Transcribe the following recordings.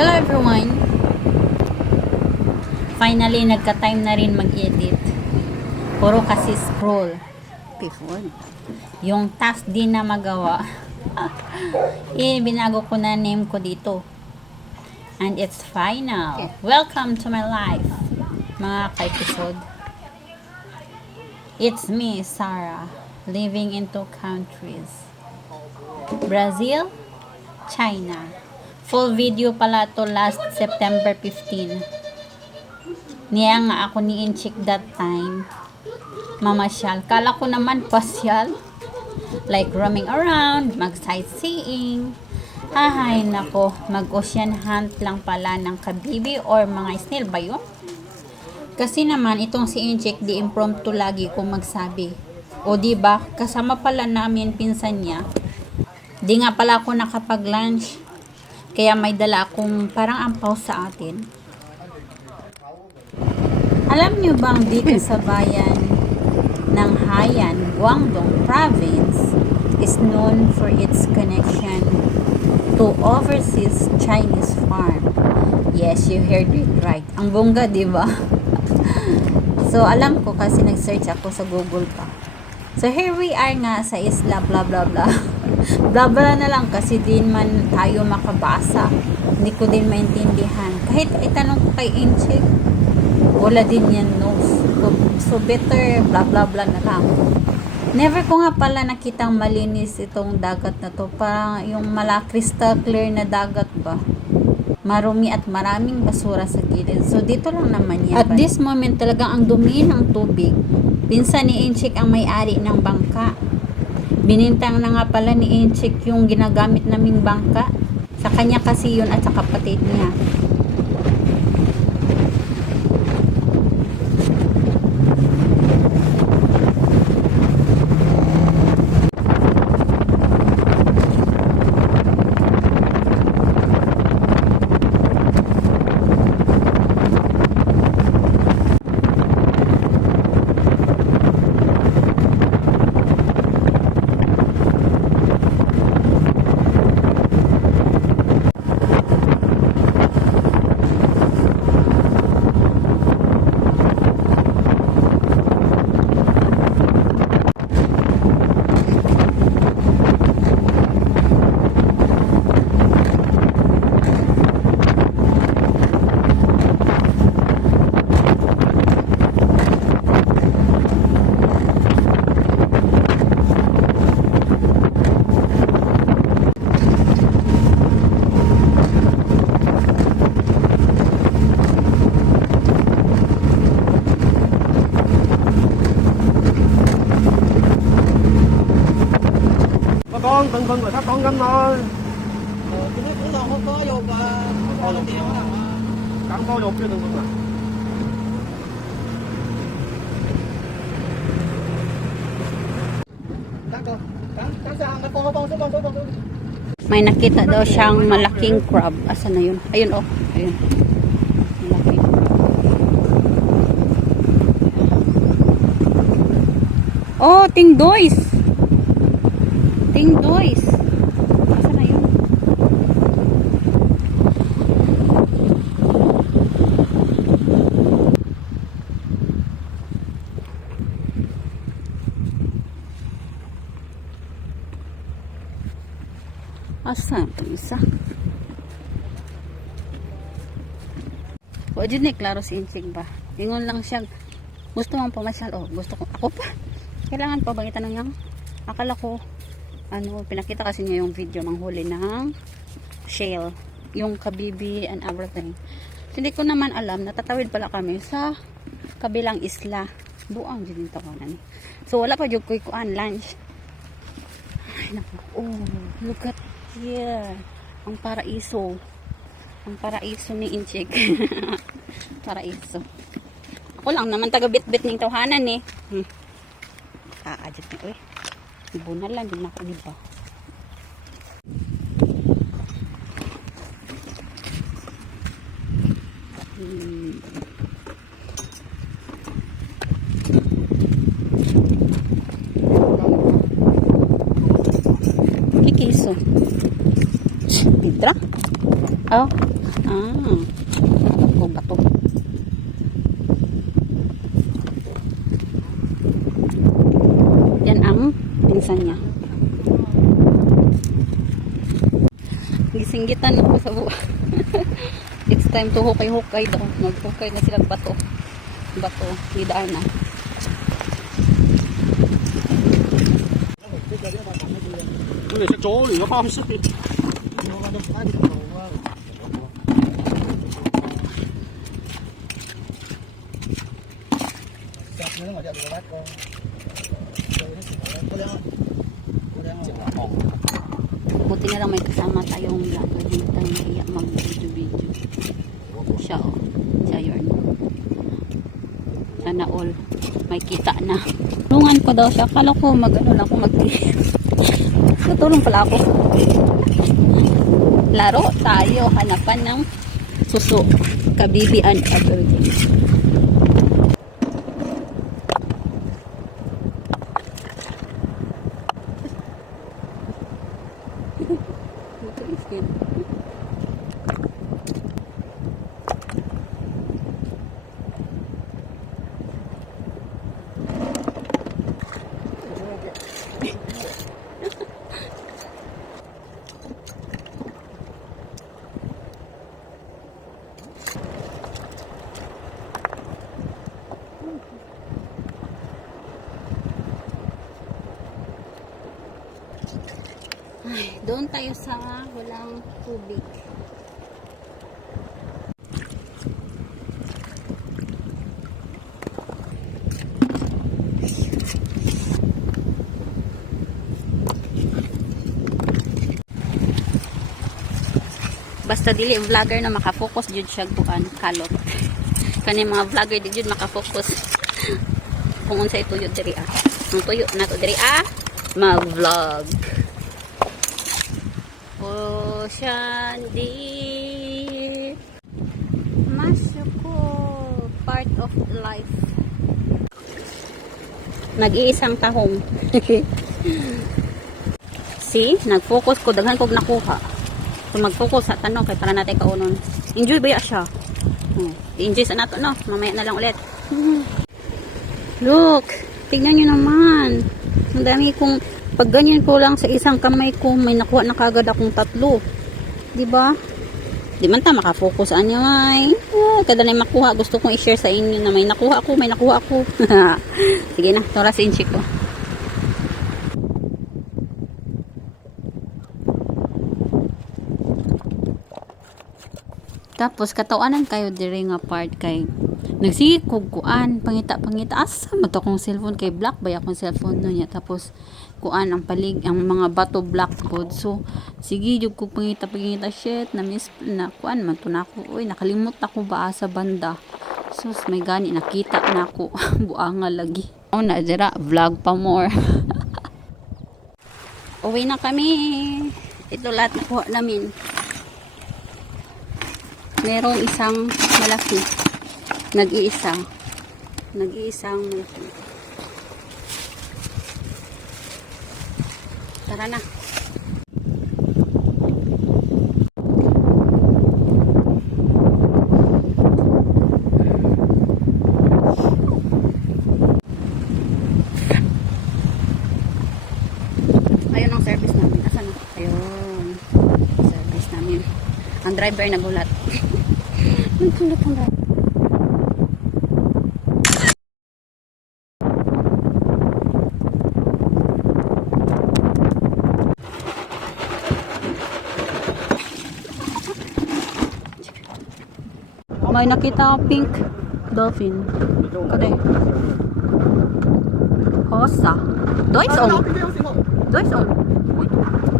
Hello everyone! Finally, nagka-time na rin mag-edit. Puro kasi scroll. Before. Yung task din na magawa. Binago ko na name ko dito. And it's final. Welcome to my life, mga ka-episode. It's me, Sarah, living in 2 countries. Brazil, China. Full video pala to last September 15. Niya nga ako ni Inchik that time. Mamasyal. Kala ko naman pasyal. Like roaming around, mag-sightseeing. Ay, nako. Mag-ocean hunt lang pala ng kabibi or mga snail ba yun? Kasi naman, itong si Inchik, di impromptu lagi kong magsabi. O diba, kasama pala namin pinsan niya. Di nga pala ako nakapag-lunch. Kaya may dala akong parang ampaw sa atin. Alam nyo bang dito sa bayan ng Haiyan, Guangdong Province is known for its connection to overseas Chinese farm. Yes, you heard it right. Ang bongga, di ba? So, alam ko kasi nag-search ako sa Google pa. So, here we are nga sa isla, blah, blah, blah. Blah, blah na lang kasi din man tayo makabasa. Hindi ko din maintindihan. Kahit itanong ko kay Inchik, wala din yan knows. So, better blah, blah, blah na lang. Never ko nga pala nakitang malinis itong dagat na to. Parang yung crystal clear na dagat ba? Marumi at maraming basura sa gilid. So, dito lang naman yan. At this moment, talagang ang dumi ng tubig. Pinsan ni Inchik ang may-ari ng bangka. Binintang na nga pala ni Inchik yung ginagamit naming bangka. Sa kanya kasi yun at sa kapatid niya. Con người các con gắn thôi. Cái nước cũng không có vô con tiêu đó. Cắn có vô kia đừng mà. May nakita daw siyang malaking crab. Asa na yun? Ayun oh. Ayun. Malaki. Oh, tingdoys. Tingdoys. Asa na yun? Asa ito isa? O dyan klaro si Inchik ba? Ingon lang siya. Gusto mong pamasyal. Oh, gusto ko. Ako pa. Kailangan pa bang itanong niyang? Akala ko pinakita kasi niya yung video manghuli ng shell, yung kabibi and everything. So, hindi ko naman alam, natatawid pala kami sa kabilang isla. Buang din ito ko na ni. So, wala pa yung kuan lunch. Ay, naku. Oh, look at here. Ang paraiso. Ang paraiso ni Inchik. Paraiso. Ako lang naman taga-bit-bit ng tawhanan eh. Adjust niya, ibo na lang, din ako, diba? Kikiso. Pitra? Oh. Ah. Oh, bato. Yan ang pinsan niya. Gisinggitan ako sa buwa. It's time to hukay-hukay daw. Nag-hukay na silang bato. Bato. Hidaan na. 근데 저 저리 이거 밤 씨. Buti na lang may kasama tayong vlogger dito na iya mag-video-video. Siya o. Siya yun. Sana all. May kita na. Tulungan ko daw siya. Kala ko mag-ano lang ako Tutulong pala ako. Laro tayo. Hanapan ng suso. Kabibian everything. Ay, doon tayo sa walang tubig. Basta dili vlogger na makafocus jud siya bukan kalot. Kani mga vlogger di jud makafocus. Kung unsay tuyo diri ah. Ang tuyo na to diri ah, mag-vlog. Ocean deep. Masuko. Part of life. Nag-iisang tahong. See? Nag-focus ko. Daghan ko nakuha. Kung mag-focus sa tanong kay para natin kaunon. Enjoy ba ya siya? I-enjoy sa nato no? Mamaya na lang ulit. Look. Tignan nyo naman. Ang dami kong pag ganyan ko lang sa isang kamay ko, may nakuha na kagad akong 3. Diba? Di man ta makafocus anya ay. Kada na makuha, gusto kong i-share sa inyo na may nakuha ako, may nakuha ako. Sige na, tora sa inchi ko. Tapos katawanan kayo diri nga part kay nagsige kog kuan pangita asa mo to kong cellphone kay black ba akong cellphone no niya tapos kuan ang mga bato black pod so sige jud ko pangita shit na miss na kuan man to nako oy nakalimot ako ba sa banda sus may gani nakita na ako buanga lagi oh na dira vlog pa more. Uwi na kami, ito lahat nakuha namin. Merong isang malaki. Nag-iisang malaki. Tara na. Ayun ang service namin. Asan na? Ayun. Service namin. Ang driver nagulat. Nagulat ang driver. May nakita ako pink dolphin. Kade. Hosa. Dois on. Dois on.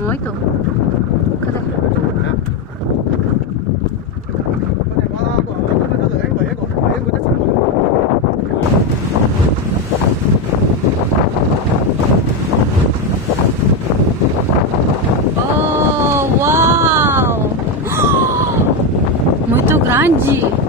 Oito. Kade. Oh, wow! Muito grande!